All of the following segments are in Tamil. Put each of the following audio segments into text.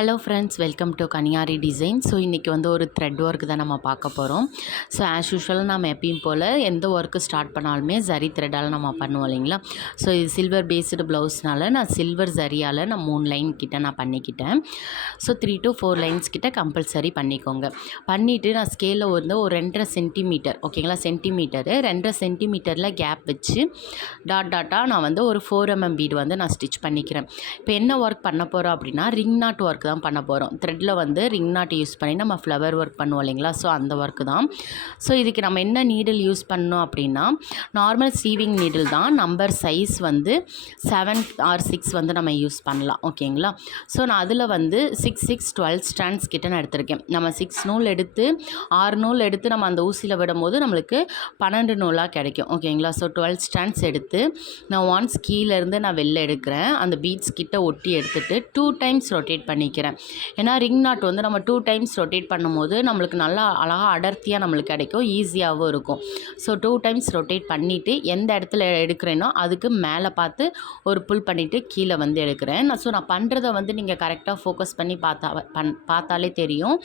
Hello friends, welcome to Kaniyari design. So இன்றைக்கி வந்து ஒரு த்ரெட் ஒர்க் தான் நம்ம பார்க்க போகிறோம். ஸோ ஆஸ் யூஷுவல் நம்ம எப்பயும் போல் எந்த ஒர்க்கு ஸ்டார்ட் பண்ணாலுமே ஜரி த்ரெட்டால் நம்ம பண்ணுவோம் இல்லைங்களா. ஸோ இது சில்வர் பேஸ்டு ப்ளவுஸ்னால நான் சில்வர் ஜரியால் நான் 3 லைன் கிட்ட நான் பண்ணிக்கிட்டேன். ஸோ 3 to 4 லைன்ஸ் கிட்ட கம்பல்சரி பண்ணிக்கோங்க. பண்ணிவிட்டு நான் ஸ்கேலில் வந்து ஒரு 2.5 சென்டிமீட்டர் ஓகேங்களா, சென்டிமீட்டரு 2.5 சென்டிமீட்டரில் கேப் வச்சு டாட்டாக நான் வந்து ஒரு 4 mm பீடு வந்து நான் ஸ்டிச் பண்ணிக்கிறேன். இப்போ என்ன ஒர்க் பண்ண போகிறோம் அப்படின்னா, ரிங் நாட் ஒர்க் தான் பண்ண போகிறோம். த்ரெட்டில் வந்து ரிங் நாட் யூஸ் பண்ணி நம்ம ஃப்ளவர் ஒர்க் பண்ணுவோம் இல்லைங்களா. ஸோ அந்த ஒர்க்கு தான். ஸோ இதுக்கு நம்ம என்ன நீடில் யூஸ் பண்ணோம் அப்படின்னா, நார்மல் சீவிங் நீடில் தான். நம்பர் சைஸ் வந்து 7 or 6 வந்து நம்ம யூஸ் பண்ணலாம் ஓகேங்களா. ஸோ நான் அதில் வந்து 6 12 ஸ்ட்ராண்ட்ஸ் கிட்ட நான் எடுத்திருக்கேன். நம்ம 6 நூல் எடுத்து 6 நூல் எடுத்து நம்ம அந்த ஊசியில் விடும்போது நம்மளுக்கு 12 நூலாக கிடைக்கும் ஓகேங்களா. ஸோ 12 ஸ்ட்ராண்ட்ஸ் எடுத்து நான் ஒன்ஸ் கீழேருந்து நான் வெளில எடுக்கிறேன். அந்த பீட்ஸ் கிட்ட ஒட்டி எடுத்துகிட்டு 2 டைம்ஸ் ரொட்டேட் பண்ணிக்கிறேன். ஏன்னா ரிங் நாட் வந்து நம்ம 2 டைம்ஸ் ரொட்டேட் பண்ணும்போது நம்மளுக்கு நல்லா அழகாக அடர்த்தியாக நம்மளுக்கு கிடைக்கும், ஈஸியாகவும் இருக்கும். ஸோ 2 டைம்ஸ் ரொட்டேட் பண்ணிவிட்டு எந்த இடத்துல எடுக்கிறேனோ அதுக்கு மேலே பார்த்து ஒரு புல் பண்ணிவிட்டு கீழே வந்து எடுக்கிறேன். ஸோ நான் பண்ணுறதை வந்து நீங்கள் கரெக்டாக ஃபோக்கஸ் பண்ணி பார்த்தாலே தெரியும்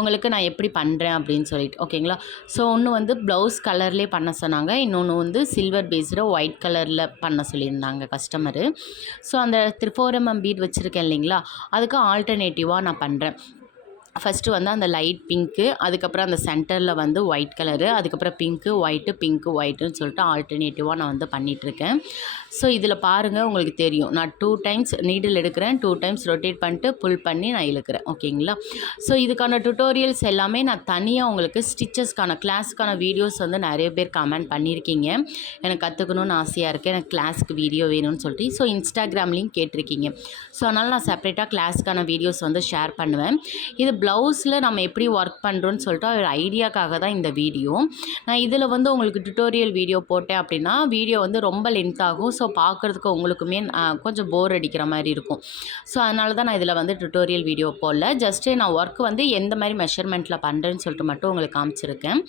உங்களுக்கு நான் எப்படி பண்ணுறேன் அப்படின்னு சொல்லிட்டு ஓகேங்களா. ஸோ ஒன்று வந்து ப்ளவுஸ் கலர்லேயே பண்ண சொன்னாங்க, இன்னொன்று வந்து சில்வர் பேஸ்டு ஒயிட் கலரில் பண்ண சொல்லியிருந்தாங்க கஸ்டமரு. ஸோ அந்த 4 mm பீட் வச்சுருக்கேன் இல்லைங்களா, அதுக்கு ஆல்டர்னேட்டிவாக நான் பண்ணுறேன். ஃபஸ்ட்டு வந்து அந்த லைட் பிங்க்கு, அதுக்கப்புறம் அந்த சென்டரில் வந்து ஒயிட் கலரு, அதுக்கப்புறம் பிங்க்கு ஒயிட்டுன்னு சொல்லிட்டு ஆல்டர்னேட்டிவாக நான் வந்து பண்ணிகிட்ருக்கேன். ஸோ இதில் பாருங்கள் உங்களுக்கு தெரியும், நான் 2 டைம்ஸ் நீடில் எடுக்கிறேன், 2 டைம்ஸ் ரொட்டேட் பண்ணிட்டு புல் பண்ணி நான் இழுக்கிறேன் ஓகேங்களா. ஸோ இதுக்கான டுட்டோரியல்ஸ் எல்லாமே நான் தனியாக உங்களுக்கு ஸ்டிச்சஸ்க்கான கிளாஸுக்கான வீடியோஸ் வந்து நிறைய பேர் கமெண்ட் பண்ணியிருக்கீங்க. எனக்கு கற்றுக்கணுன்னு ஆசையாக இருக்குது, எனக்கு கிளாஸுக்கு வீடியோ வேணும்னு சொல்லிட்டு. ஸோ இன்ஸ்டாகிராம்லேயும் கேட்டிருக்கீங்க. ஸோ அதனால் நான் செப்பரேட்டாக கிளாஸுக்கான வீடியோஸ் வந்து ஷேர் பண்ணுவேன். இது ப்ளவுஸில் நம்ம எப்படி ஒர்க் பண்ணுறோன்னு சொல்லிட்டு ஒரு ஐடியாக்காக தான் இந்த வீடியோ. நான் இதில் வந்து உங்களுக்கு டுட்டோரியல் வீடியோ போட்டேன் அப்படின்னா வீடியோ வந்து ரொம்ப லென்த் ஆகும். ஸோ பார்க்குறதுக்கு உங்களுக்குமே கொஞ்சம் போர் அடிக்கிற மாதிரி இருக்கும். ஸோ அதனால தான் நான் இதில் வந்து டுட்டோரியல் வீடியோ போடல. ஜஸ்ட்டு நான் ஒர்க் வந்து எந்த மாதிரி மெஷர்மெண்ட்டில் பண்ணுறேன்னு சொல்லிட்டு மட்டும் உங்களுக்கு காமிச்சிருக்கேன்.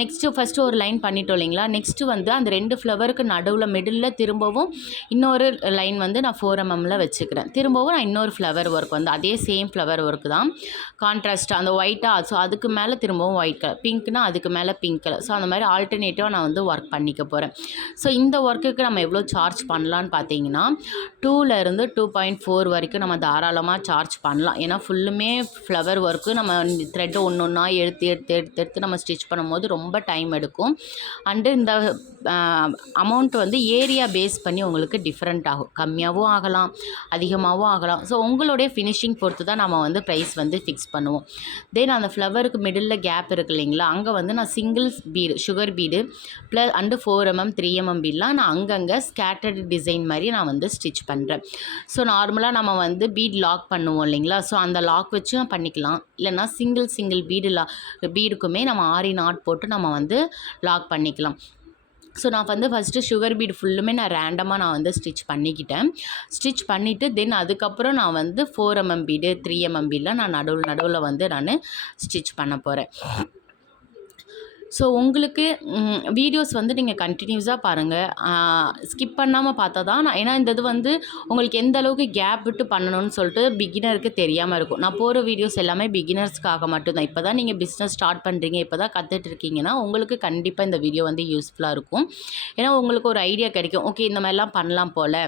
நெக்ஸ்ட்டு ஃபஸ்ட்டு ஒரு லைன் பண்ணிட்டோம் இல்லைங்களா. நெக்ஸ்ட்டு வந்து அந்த 2 ஃப்ளவருக்கு நடுவில் மிடில் திரும்பவும் இன்னொரு லைன் வந்து நான் 4 mmல வச்சுக்கிறேன். திரும்பவும் நான் இன்னொரு ஃப்ளவர் ஒர்க் வந்து அதே சேம் ஃப்ளவர் ஒர்க் தான், கான்ட்ராஸ்ட்டாக அந்த ஒயிட்டாக. ஸோ அதுக்கு மேலே திரும்பவும் ஒயிட் கலர், பிங்க்னா அதுக்கு மேலே பிங்க் கலர். ஸோ அந்த மாதிரி ஆல்டர்னேட்டிவாக நான் வந்து ஒர்க் பண்ணிக்க போகிறேன். ஸோ இந்த ஒர்க்குக்கு நம்ம எவ்வளோ சார்ஜ் பண்ணலான்னு பார்த்தீங்கன்னா 2லேருந்து 2.4 வரைக்கும் நம்ம தாராளமாக சார்ஜ் பண்ணலாம். ஏன்னா ஃபுல்லுமே ஃப்ளவர் ஒர்க்கு, நம்ம த்ரெட்டை ஒன்று ஒன்றா எடுத்து நம்ம ஸ்டிச் பண்ணும்போது ரொம்ப டைம் எடுக்கும். அண்டு இந்த அமௌண்ட் வந்து ஏரியா பேஸ் பண்ணி உங்களுக்கு டிஃப்ரெண்ட் ஆகும், கம்மியாகவும் ஆகலாம் அதிகமாகவும் ஆகலாம். ஸோ உங்களுடைய ஃபினிஷிங் பொறுத்து தான் நம்ம வந்து ப்ரைஸ் வந்து ஃபிக்ஸ் பண்ணுவோம். தென் அந்த ஃப்ளவருக்கு மிடில் கேப் இருக்குது இல்லைங்களா, அங்கே வந்து நான் single bead sugar bead plus and 4 mm 3 mm பீடெலாம் நான் அங்கங்கே ஸ்கேட்டர்டு டிசைன் மாதிரி நான் வந்து ஸ்டிச் பண்ணுறேன். ஸோ நார்மலாக நம்ம வந்து பீட் லாக் பண்ணுவோம் இல்லைங்களா, ஸோ அந்த லாக் வச்சு பண்ணிக்கலாம். இல்லைனா சிங்கிள் பீடுக்குமே நம்ம ஆரி நாட் போட்டு நம்ம வந்து லாக் பண்ணிக்கலாம். ஸோ நான் வந்து ஃபஸ்ட்டு சுகர் பீட் ஃபுல்லுமே நான் ரேண்டமாக நான் வந்து ஸ்டிச் பண்ணிக்கிட்டேன். ஸ்டிச் பண்ணிவிட்டு தென் அதுக்கப்புறம் நான் வந்து 4 mm பீடு 3 mm பீடெலாம் நான் நடுவில் வந்து நான் ஸ்டிச் பண்ண போகிறேன். ஸோ உங்களுக்கு வீடியோஸ் வந்து நீங்கள் கண்டினியூஸாக பாருங்கள், ஸ்கிப் பண்ணாமல் பார்த்தா தான் நான், ஏன்னா இந்த இது வந்து உங்களுக்கு எந்த அளவுக்கு கேப் விட்டு பண்ணணும்னு சொல்லிட்டு பிகினருக்கு தெரியாமல் இருக்கும். நான் போகிற வீடியோஸ் எல்லாமே பிகினர்ஸ்க்காக மட்டும்தான். இப்போ தான் நீங்கள் பிஸ்னஸ் ஸ்டார்ட் பண்ணுறீங்க, இப்போ தான் கற்றுட்டு இருக்கீங்கன்னா உங்களுக்கு கண்டிப்பாக இந்த வீடியோ வந்து யூஸ்ஃபுல்லாக இருக்கும். ஏன்னா உங்களுக்கு ஒரு ஐடியா கிடைக்கும், ஓகே இந்த மாதிரிலாம் பண்ணலாம் போல்,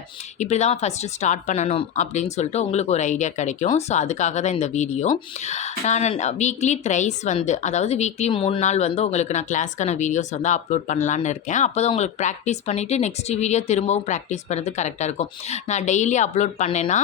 இப்படி தான் ஃபஸ்ட்டு ஸ்டார்ட் பண்ணணும் அப்படின்னு சொல்லிட்டு உங்களுக்கு ஒரு ஐடியா கிடைக்கும். ஸோ அதுக்காக தான் இந்த வீடியோ. நான் வீக்லி த்ரைஸ் வந்து, அதாவது வீக்லி 3 நாள் வந்து உங்களுக்கு நான் கிளாஸ்க்கான வீடியோஸ் வந்து அப்லோட் பண்ணலான்னு இருக்கேன். அப்போ தான் உங்களுக்கு ப்ராக்டிஸ் பண்ணிவிட்டு நெக்ஸ்ட் வீடியோ திரும்பவும் ப்ராக்டிஸ் பண்ணுறது கரெக்டாக இருக்கும். நான் டெய்லி அப்லோட் பண்ணேன்னா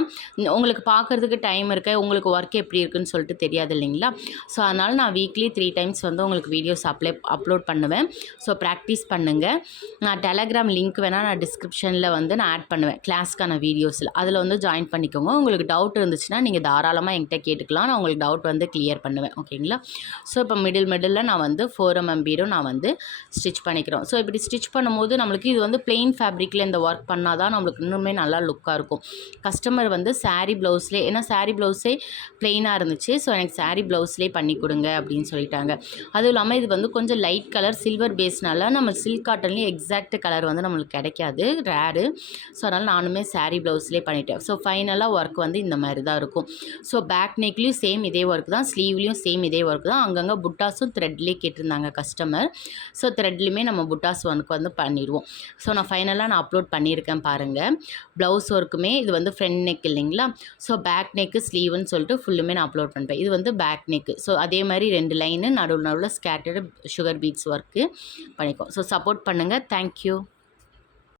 உங்களுக்கு பார்க்குறதுக்கு டைம் இருக்க, உங்களுக்கு ஒர்க் எப்படி இருக்குன்னு சொல்லிட்டு தெரியாது இல்லைங்களா. ஸோ அதனால் நான் வீக்லி 3 டைம்ஸ் வந்து உங்களுக்கு வீடியோஸ் அப்லோட் பண்ணுவேன். ஸோ ப்ராக்டிஸ் பண்ணுங்கள். நான் டெலகிராம் லிங்க் வேணால் நான் டிஸ்கிரிப்ஷனில் வந்து நான் ஆட் பண்ணுவேன் கிளாஸ்க்கான வீடியோஸில், அதில் வந்து ஜாயின் பண்ணிக்கோங்க. உங்களுக்கு டவுட் இருந்துச்சுன்னா நீங்கள் தாராளமாக என்கிட்ட கேட்டுக்கலாம், நான் உங்களுக்கு டவுட் வந்து கிளியர் பண்ணுவேன் ஓகேங்களா. ஸோ இப்போ மிடில் நான் வந்து 4 mm நம்பியும் நான் வந்து ஸ்டிச் பண்ணிக்கிறோம். ஸோ இப்படி ஸ்டிச் பண்ணும்போது நம்மளுக்கு இது வந்து பிளெயின் ஃபேப்ரிக்கில் இந்த ஒர்க் பண்ணால் தான் நம்மளுக்கு இன்னுமே நல்லா லுக்காக இருக்கும். கஸ்டமர் வந்து saree ப்ளவுஸ்லேயே, ஏன்னா saree ப்ளவுஸே ப்ளெயினாக இருந்துச்சு, ஸோ எனக்கு saree ப்ளவுஸ்லேயே பண்ணி கொடுங்க அப்படின்னு சொல்லிட்டாங்க. அதுவும் இல்லாமல் இது வந்து கொஞ்சம் லைட் கலர் சில்வர் பேஸ்னால நம்ம சில்க் காட்டன்லேயும் எக்ஸாக்ட் கலர் வந்து நம்மளுக்கு கிடைக்காது, ரேரு. ஸோ அதனால் நானுமே saree ப்ளவுஸ்லேயே பண்ணிட்டேன். ஸோ ஃபைனலாக ஒர்க் வந்து இந்த மாதிரி தான் இருக்கும். ஸோ பேக் நெக்லேயும் சேம் இதே ஒர்க் தான், ஸ்லீவ்லேயும் சேம் இதே ஒர்க் தான். அங்கங்கே புட்டாஸும் த்ரெட்லேயே கேட்டிருந்தாங்க கஸ்டமர். ஸோ த்ரெட்லேயுமே நம்ம புட்டாஸ் ஒர்க் வந்து பண்ணிடுவோம். ஸோ நான் ஃபைனலாக நான் அப்லோட் பண்ணியிருக்கேன் பாருங்கள். ப்ளவுஸ் ஒர்க்குமே இது வந்து ஃப்ரண்ட் நெக் இல்லைங்களா, ஸோ பேக் நெக்கு ஸ்லீவுன்னு சொல்லிட்டு ஃபுல்லுமே நான் அப்லோட் பண்ணிப்பேன். இது வந்து பேக் நெக்கு. ஸோ அதே மாதிரி 2 லைனு நடுவில் நடுவில் ஸ்கேட்டர்டு சுகர் பீட்ஸ் ஒர்க்கு பண்ணிக்கோ. ஸோ சப்போர்ட் பண்ணுங்கள். தேங்க்யூ.